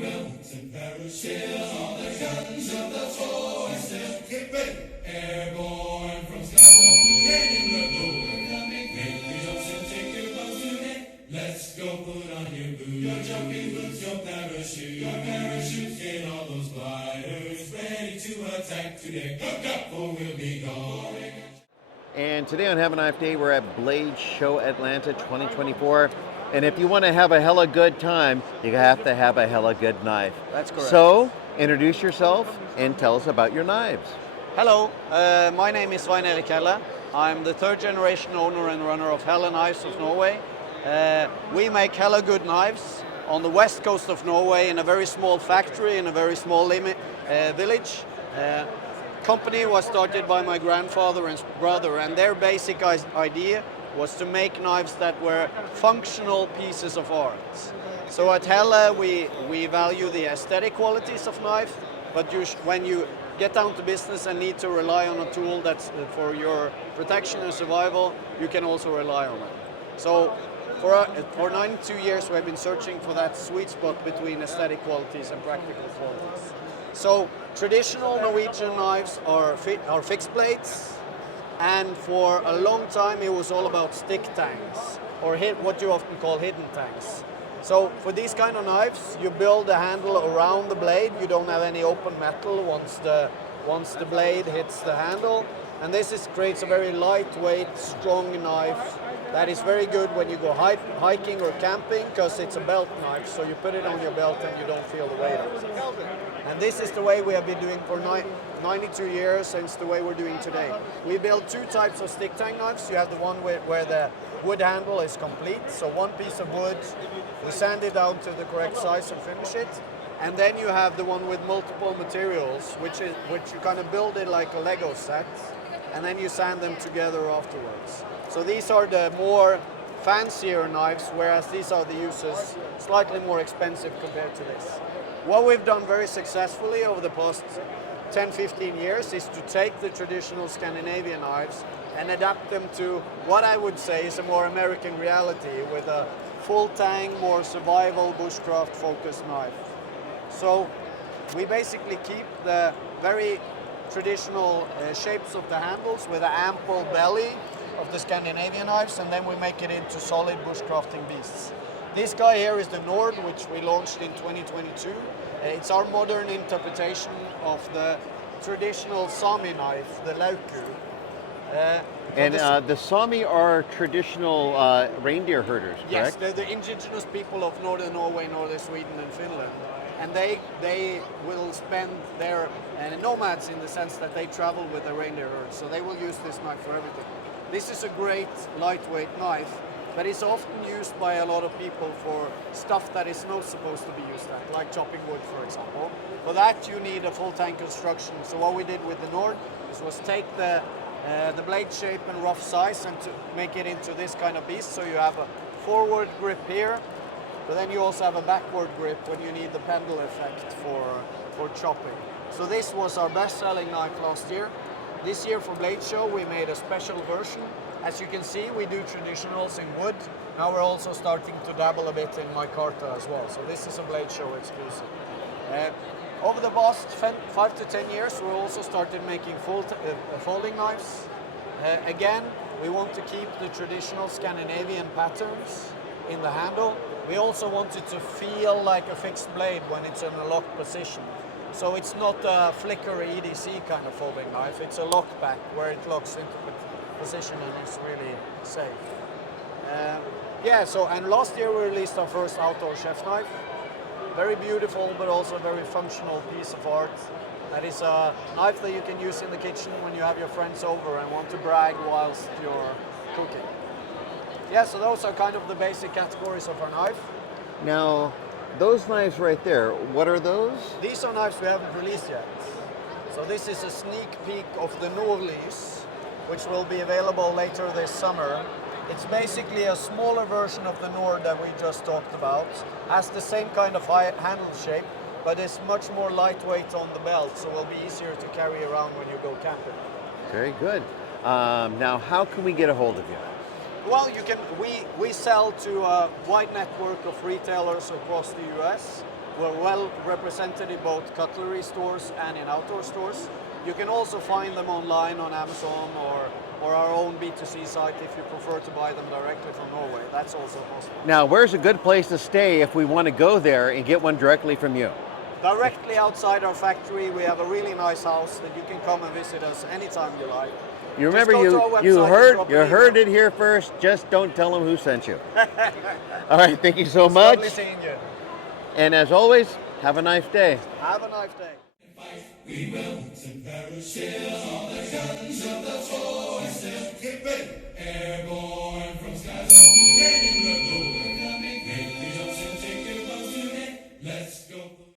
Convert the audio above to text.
belts and parachutes, all the guns of the force. Get ready. Airborne from skies up to head in the door. Make your jumps and take your bows today. Let's go put on your boots, your jumping boots, your parachutes, get all those gliders ready to attack today. Hook up or we'll be gone. And today on Have a Knife Day, we're at Blade Show Atlanta 2024. And if you want to have a hella good time, you have to have a hella good knife. That's correct. So, introduce yourself and tell us about your knives. Hello, my name is Helle. I'm the third generation owner and runner of Helle Knives of Norway. We make hella good knives on the west coast of Norway in a very small factory in a very small village. Company was started by my grandfather and brother, and their basic idea was to make knives that were functional pieces of art. So at Helle we value the aesthetic qualities of knife, but when you get down to business and need to rely on a tool that's for your protection and survival, you can also rely on it. So for 92 years we've been searching for that sweet spot between aesthetic qualities and practical qualities. So traditional Norwegian knives are fixed blades, and for a long time it was all about stick tangs, or what you often call hidden tangs. So for these kind of knives, you build the handle around the blade. You don't have any open metal once the blade hits the handle, and this creates a very lightweight, strong knife that is very good when you go hiking or camping, because it's a belt knife, so you put it on your belt and you don't feel the weight of it. And this is the way we have been doing for 92 years, and it's the way we're doing today. We build two types of stick tang knives. You have the one where the wood handle is complete, so one piece of wood, we sand it down to the correct size and finish it. And then you have the one with multiple materials, which you kind of build it like a Lego set, and then you sand them together afterwards. So these are the more fancier knives, whereas these are the uses slightly more expensive compared to this. What we've done very successfully over the past 10-15 years is to take the traditional Scandinavian knives and adapt them to what I would say is a more American reality, with a full tang, more survival, bushcraft focused knife. So we basically keep the very traditional shapes of the handles with an ample belly of the Scandinavian knives, and then we make it into solid bushcrafting beasts. This guy here is the Nord, which we launched in 2022. It's our modern interpretation of the traditional Sami knife, the lauku. The Sami are traditional reindeer herders, correct? Yes, they're the indigenous people of northern Norway, northern Sweden and Finland. And they will spend their nomads, in the sense that they travel with the reindeer herds, so they will use this knife for everything. This is a great lightweight knife, but it's often used by a lot of people for stuff that is not supposed to be used at, like chopping wood, for example. For that you need a full tang construction. So what we did with the Nord was take the blade shape and rough size and to make it into this kind of beast. So you have a forward grip here, but then you also have a backward grip when you need the pendle effect for chopping. So this was our best-selling knife last year. This year for Blade Show we made a special version. As you can see, we do traditionals in wood. Now we're also starting to dabble a bit in micarta as well. So this is a Blade Show exclusive. Over the past 5 to 10 years, we also started making folding knives. Again, we want to keep the traditional Scandinavian patterns in the handle. We also want it to feel like a fixed blade when it's in a locked position. So it's not a flicker EDC kind of folding knife, it's a lock back where it locks into position and it's really safe. And last year we released our first outdoor chef knife. Very beautiful, but also a very functional piece of art. That is a knife that you can use in the kitchen when you have your friends over and want to brag whilst you're cooking. Yeah, so those are kind of the basic categories of our knife. Now, those knives right there, what are those? These are knives we haven't released yet. So this is a sneak peek of the Norleys, which will be available later this summer. It's basically a smaller version of the Nord that we just talked about. Has the same kind of handle shape, but it's much more lightweight on the belt, so will be easier to carry around when you go camping. Very good. Now, how can we get a hold of you? Well, we sell to a wide network of retailers across the US. We're well represented in both cutlery stores and in outdoor stores. You can also find them online on Amazon or our own B2C site if you prefer to buy them directly from Norway. That's also possible. Now, where's a good place to stay if we want to go there and get one directly from you? Directly outside our factory, we have a really nice house that you can come and visit us anytime you like. You remember you heard it here first. Just don't tell them who sent you. All right, thank you so much. Lovely seeing you. And as always, have a nice day. Have a nice day. We will send parachutes on the guns of the forces. Get ready, airborne from skies.